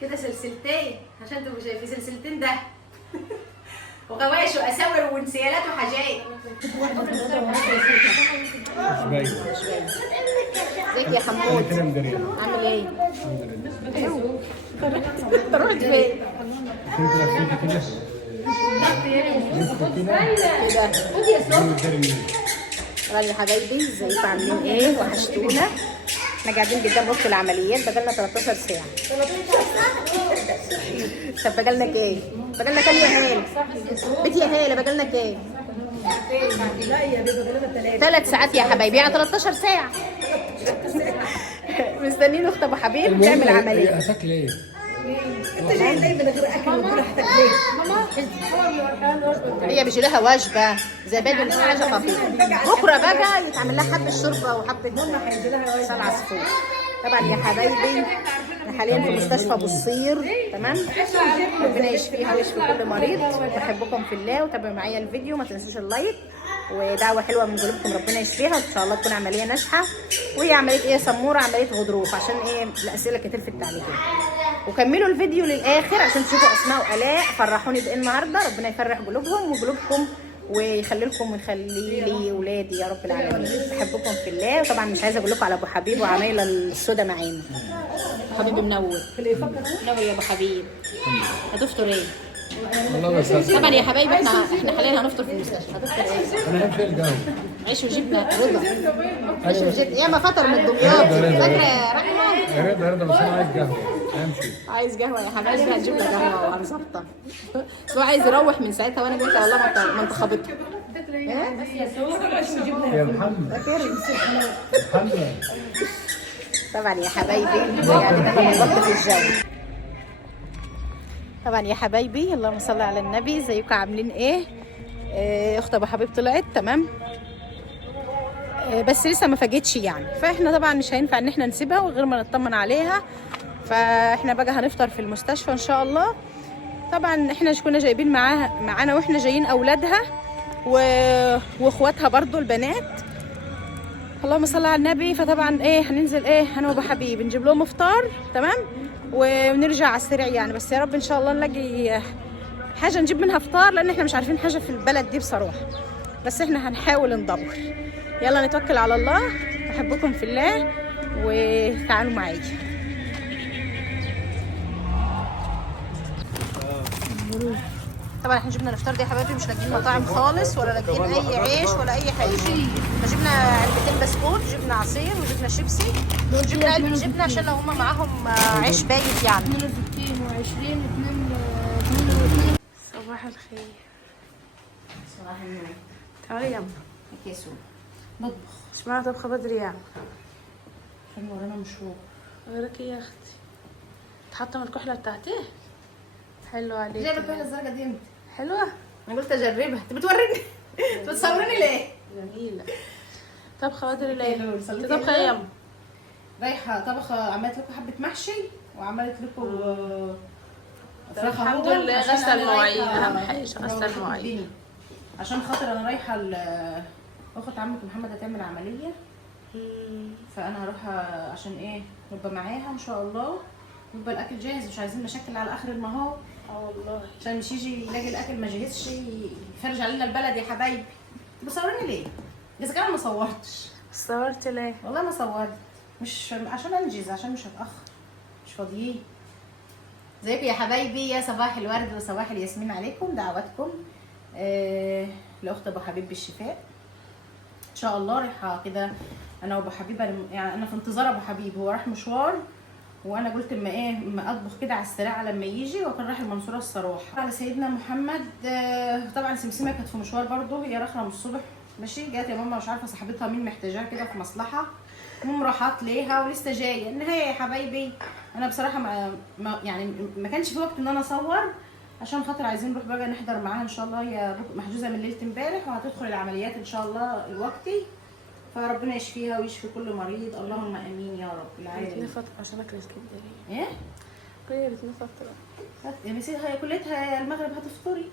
كده سلسلتين عشان تبقوا شايفين سلسلتين ده وغوايش واساور وانسيالات وحاجات. ازيك يا حمود؟ عامل ايه؟ انت رحت فين؟ كده يا حبايبي، ازيكم عاملين ايه؟ وحشتونا. احنا قاعدين قدام اوضه العمليات بقالنا 13 ساعه. طب بقالنا ايه؟ بقالنا كام يا هاله؟ بيتي يا هاله بقالنا ايه؟ لا يا بيبي بقالنا 3 ساعات يا حبايبي، يعني 13 ساعه. مستنيين اخت ابو حبيب تعمل عمليه. هتاكل ايه؟ انت جاي دايما من غير اكل وبراحتك ليه؟ هي بيجي لها وجبه زبادي ولا حاجه خفيفه. بكره بقى يتعمل لها حبه شوربه وحبه سلع عصفور. طبعا يا حبايبي حاليا في مستشفى بوصير، تمام؟ ربنا يشفيها ويشفي كل مريض. بحبكم في الله، وتابعوا معايا الفيديو، ما تنسوش اللايك ودعوه حلوه من قلوبكم. ربنا يشفيها وان شاء الله تكون عمليه ناجحه. وهي عمليه ايه يا سموره؟ عمليه غضروف، عشان ايه؟ الاسئله كتير في التعليقات. وكملوا الفيديو للاخر عشان تشوفوا اسماء والاء فرحوني بايه النهارده. ربنا يفرح قلوبهم وقلوبكم ويخلي لكم ويخلي لي ولادي يا رب العالمين. بحبكم في الله. وطبعا مش عايزه اقول لكم على ابو حبيب وعمايله السودا معانا. حبيبي منور منور يا ابو حبيب. هتفطر ايه؟ طبعا يا حبايبي احنا حاليا هنفطر في المستشفى. هتفطر ايه؟ انا همشي القهوه. عيش وجبنه رضا. عيش وجبنه ياما فطر من دمياط. فاكره يا رحمه؟ رضا بس انا عايز قهوه. امشي. عايز قهوه يا حبايبي، هنجيب لك قهوه وهنظبطها. بس هو عايز يروح من ساعتها وانا قلت والله ما انت خابطها. يا محمد. محمد. طبعا يا حبايبي يعني انا بنبط في الجو. طبعا يا حبايبي اللهم صل على النبي، ازيكم عاملين ايه؟ اخت ابو حبيب طلعت تمام، بس لسه ما فاجتش يعني. فاحنا طبعا مش هينفع ان احنا نسيبها وغير ما نطمن عليها. فاحنا بقى هنفطر في المستشفى ان شاء الله. طبعا احنا كنا جايبين معانا واحنا جايين اولادها واخواتها برضو البنات، اللهم صل على النبي. فطبعا ايه هننزل ايه انا وابو حبيب نجيب لهم افطار تمام ونرجع على السريع يعني. بس يا رب ان شاء الله نلاقي حاجه نجيب منها افطار، لان احنا مش عارفين حاجه في البلد دي بصراحه. بس احنا هنحاول ندور. يلا نتوكل على الله. بحبكم في الله وتعالوا معايا. طبعا احنا جبنا الافطار دي يا حبايبي، مش لاقيين مطاعم خالص ولا لاقيين اي عيش ولا اي حاجه. فجبنا علبتين بسكوت، جبنا عصير وجبنا شيبسي وجبنا علبه جبنه عشان لو هما معاهم عيش بايت يعني. 62 صباح الخير. صباح النور. تعالي يلا كيسو نطبخ. اشمعنى طبخه بدري يعني؟ عشان ورانا مشروع. غيرك يا اختي تحطم الكحله بتاعتي. حلوه عليك. جايبه الكحله الزرقاء دي امتى؟ حلوه. انا قلت اجربها. انت بتوريني بتصوريني ليه؟ جميله. طبخه بدري ليه؟ انت طبخه ايه ياما؟ رايحه طبخه، عملت لكم حبه محشي وعملت لكم فراخ. الحمد لله غسل المواعين اهم حاجه، غسل المواعين. عشان خاطر انا رايحه اخت عمك محمد هتعمل عمليه، فانا هروح عشان ايه نبقى معاها ان شاء الله، يبقى الاكل جاهز. مش عايزين مشاكل على اخر النهار. والله عشان مش يجي يلاقي الاكل ما جهزش يفرج علينا البلد يا حبايبي. بتصوريني ليه؟ اذا كان ما صورتش. صورت ليه؟ والله ما صورت، مش عشان انجز، عشان مش هتاخر، مش فاضيين. ازيكم يا حبايبي؟ يا صباح الورد وصباح الياسمين عليكم. دعواتكم لاخت ابو حبيب بالشفاء ان شاء الله. رايحه كده انا وابو حبيب، يعني انا في انتظار ابو حبيب، هو راح مشوار وانا قلت اما اطبخ كده على السريع لما يجي، وكان رايح المنصوره الصراحه على سيدنا محمد. طبعا سمسمه كانت في مشوار برضه، هي راخره من الصبح ماشي. جات يا ماما مش عارفه صاحبتها مين محتاجاها كده في مصلحه، المهم راحت ليها ولسه جايه. النهايه يا حبايبي انا بصراحه ما كانش في وقت ان انا اصور، عشان خاطر عايزين نروح بقى نحضر معاها ان شاء الله. هي محجوزه من ليله امبارح وهتدخل العمليات ان شاء الله الوقتي، فربنا يشفيها ويشفي كل مريض، اللهم امين يا رب العالمين. بتنفط عشان اكل اسكندريه. ايه؟ هي بتنفط يا مسير هي كلتها المغرب هتفطري.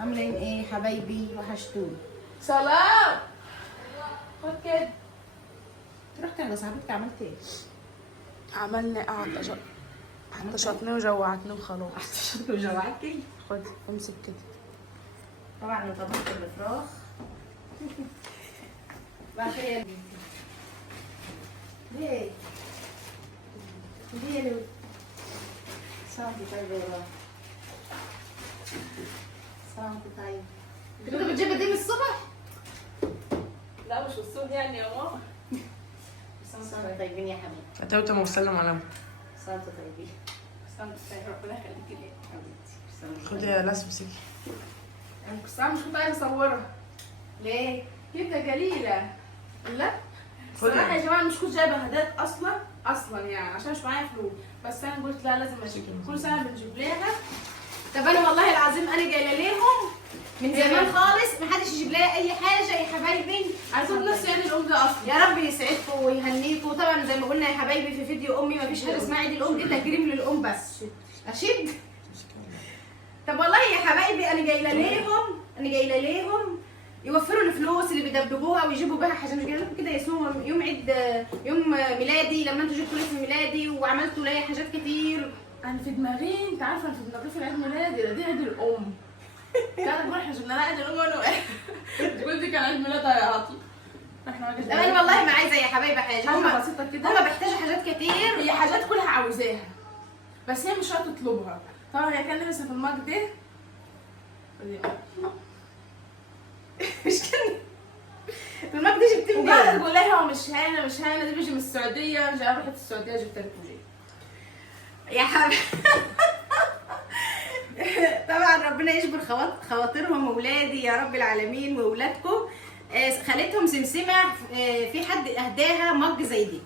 عاملين ايه حبايبي؟ وحشتوني. سلام. خد كده. رحت عند صاحبتك عملت ايه؟ عملنا قعده طشتني وجوعتني وخلاص. عطشتك وجوعتك. خدي امسك كده. طبعا انا طبخت الفراخ. بقى خير ليه؟ ليه لو سامتي طيب وراه سامتي طيب. كنت بتجيب دي من الصبح؟ لا مش الصوت يعني يا ماما. سامتي طيبين يا حبيبي. توتم وسلم على سامتي طيبين. سلام ربنا يخليكي لي. حبيبتي. خدي يا لاس امسكي. انا كنت مش كنت عايزه اصورها. ليه؟ كده جليله. لا الصراحه يا جماعه مش كنت جايبه هدايا اصلا يعني عشان مش معايا فلوس، بس انا قلت لا لازم اجيب كل سنه بنجيب لها. طب انا والله العظيم انا جايه ليهم من زمان خالص، محدش يجيب لها اي حاجه يا حبايبي. عايزين الناس يعني الام ده اصلا. يا رب يسعدكم ويهنيكم. طبعا زي ما قلنا يا حبايبي في فيديو امي مفيش حاجه اسمها عيد الام، دي تكريم للام بس. اشد. طب والله يا حبايبي انا جايه ليهم يوفروا الفلوس اللي بيدبجوها ويجيبوا بها حاجه. مش جايه لكم كده يسموها يوم عيد، يوم ميلادي لما انتوا جبتوا لي في ميلادي وعملتوا لي حاجات كتير. انا في دماغي انت عارفه انا في دماغي في عيد ميلادي دي عيد الام. لا تقول احنا جبنا لها عيد الام وانا تقول دي كان عيد ميلادها يا عاطي. احنا ما جبناش. انا والله ما عايزه يا حبايبي حاجه، حاجه بسيطه كده. هما بيحتاجوا حاجات كتير. هي حاجات كلها عاوزاها بس هي مش هتطلبها. طبعا هي كان لسه في المج ده مش كده المجد جبت وقاعده منين؟ تقول لها هو مش هاينه دي بيجي من السعوديه. مش عارفه رحت السعوديه جبت لك وجيت. يا حبيبي طبعا ربنا يجبر خواطرهم واولادي يا رب العالمين واولادكم. خالتهم سمسمه في حد اهداها مج زي دي،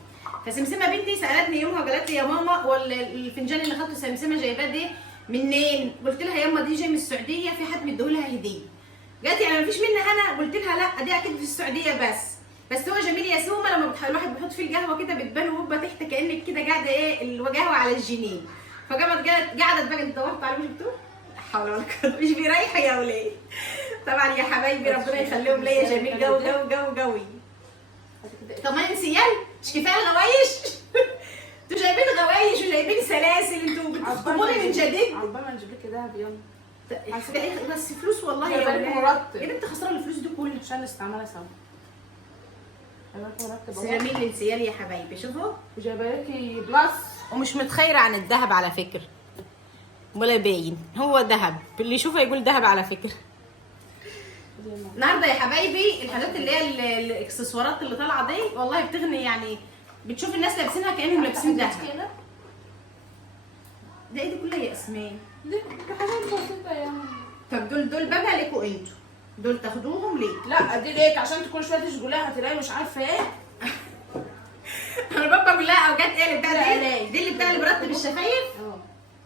فسمسمه بنتي سالتني يومها وقالت لي يا ماما والفنجان اللي خدته سمسمه جايباه ده منين؟ قلت لها ياما دي جاي من السعوديه، في حد مديهولها هديه. قالت يعني مفيش منها انا؟ قلت لها لا دي اكيد في السعوديه بس هو جميل يا سومه لما الواحد بيحط فيه القهوه كده بتبان وهوبا تحت كانك كده قاعده القهوه على الجنين. فقامت قعدت بقى دورت عليه جبتوه. لا حول ولا قوه، مش بيريح يا ولاد. طبعا يا حبايبي ربنا يخليهم ليا، جميل قوي. كمان سيال مش كفايه الغوايش؟ انتوا جايبين غوايش وجايبين سلاسل، انتوا بتخطبوني من جديد. عقبال ما نجيب لك دهب يلا. بس فلوس والله يا ولاد. يا بنت خسرانه الفلوس دي كلها عشان نستعملها سوا. مرتب سيراميك للسيال يا حبايبي. شوفوا وجايبه لكي بلس ومش متخيره عن الذهب على فكره ولا باين، هو ذهب اللي يشوفه يقول ذهب على فكره. النهارده يا حبايبي الحاجات اللي هي الاكسسوارات اللي طالعه دي والله بتغني، يعني بتشوف الناس لابسينها كانهم لابسين ذهب. ده ايه دي كلها يا اسماء؟ دي حاجات بسيطه يا ماما. طب دول بابا ليكوا انتوا، دول تاخدوهم ليه؟ لا دي ليك عشان كل شويه تشغلها هتلاقي مش عارفه ايه. انا بابا بقول لها اوجات ايه اللي بتاع لا، دي اللي بتاع اللي برتب الشفايف. اه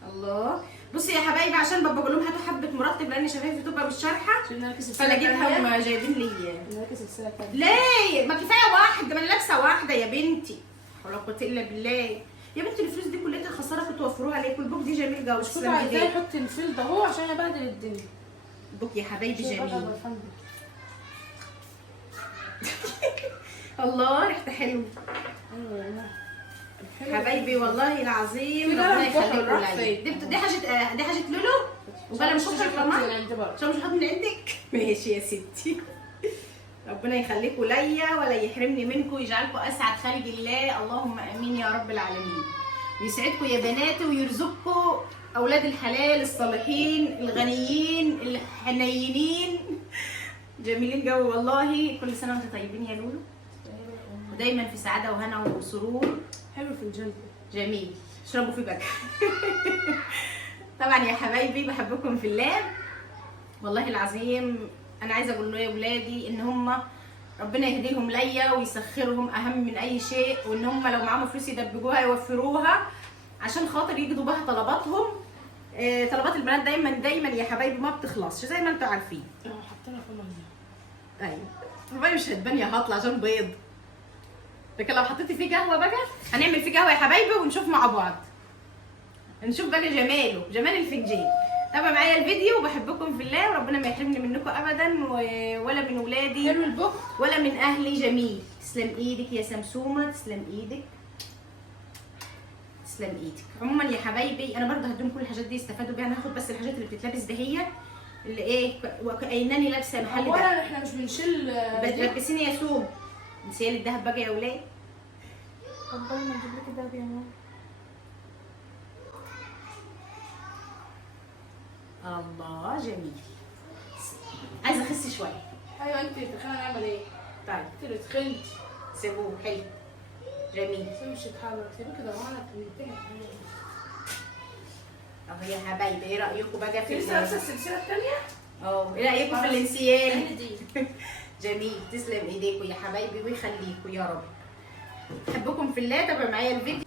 الله. بصي يا حبايبي عشان بابا بقول لهم هاتوا حبه مرطب لان شفايفي تبقى مش شارحه، عشان نركز فلقيتهم جايبين لي. نركز السنه الثانيه. ليه؟ ما كفايه واحده، ما انا لابسه واحده يا بنتي. ولا قوه الا بالله. يا بنتي الفلوس دي كلها الخساره كنت توفروها ليه؟ كل بوك دي جميل قوي. كنت عايزاه يحط الفيل ده هو عشان يبهدل الدنيا. بوك يا حبايبي جميل. الله ريحته حلوه. حبايبي والله العظيم ربنا يخليكم لي. دي حاجه لولو وقلم كحل كمان. عشان مش هاخد من عندك. ماشي يا ستي. ربنا يخليكم ليا ولا يحرمني منكم، يجعلكم اسعد خلق الله، اللهم امين يا رب العالمين. ويسعدكم يا بناتي ويرزقكم اولاد الحلال الصالحين الغنيين الحنينين جميلين جو والله. كل سنه وانتم طيبين يا لولو ودايما في سعاده وهنا وسرور. حلو في الجلد جميل. اشربوا فيه بقى. طبعا يا حبايبي بحبكم في الله والله العظيم. انا عايزه اقول يا ولادي ان هم ربنا يهديهم ليا ويسخرهم اهم من اي شيء، وان هم لو معاهم فلوس يدبجوها يوفروها عشان خاطر يجدوا بها طلباتهم. طلبات البنات دايما يا حبايبي ما بتخلصش زي ما انتم عارفين. حطينا في ميه. ايوه الرباية مش هتبان يا هطلع عشان بيض، لكن لو حطيتي فيه قهوه بقى هنعمل فيه قهوه يا حبايبي ونشوف مع بعض، نشوف بقى جمال الفنجان. تابعوا معايا الفيديو وبحبكم في الله وربنا ما يحرمني منكم ابدا ولا من ولادي حلو البخ ولا من اهلي. جميل. تسلم ايدك يا سمسومه، تسلم ايدك. تسلم ايدك. عموما يا حبايبي انا برضه هديهم كل الحاجات دي يستفادوا بيها. انا هاخد بس الحاجات اللي بتتلبس دهيت اللي ايه وكانني لابسه محل ده. اولا احنا مش بنشيل دي. بتلبسيني يا سوم. نسيالي الدهب بقى يا ولاد. ربنا ما يجيب لك الدهب يا ماما. الله جميل. عايزه اخس شويه. ايوه انت تخيل نعمل ايه؟ طيب انت اللي تخنتي. سيبوه حلو جميل. سيبي مش تتحرك، سيبي كده وانا تنتهي. اهو يا حبايبي ايه رايكم بقى في لسه لابسه السلسله الثانيه؟ ايه رايكم في الانسيال؟ هي دي. جميل. تسلم ايديكم يا حبايبي ويخليكم يا رب. احبكم في الله. تابعوا معايا الفيديو.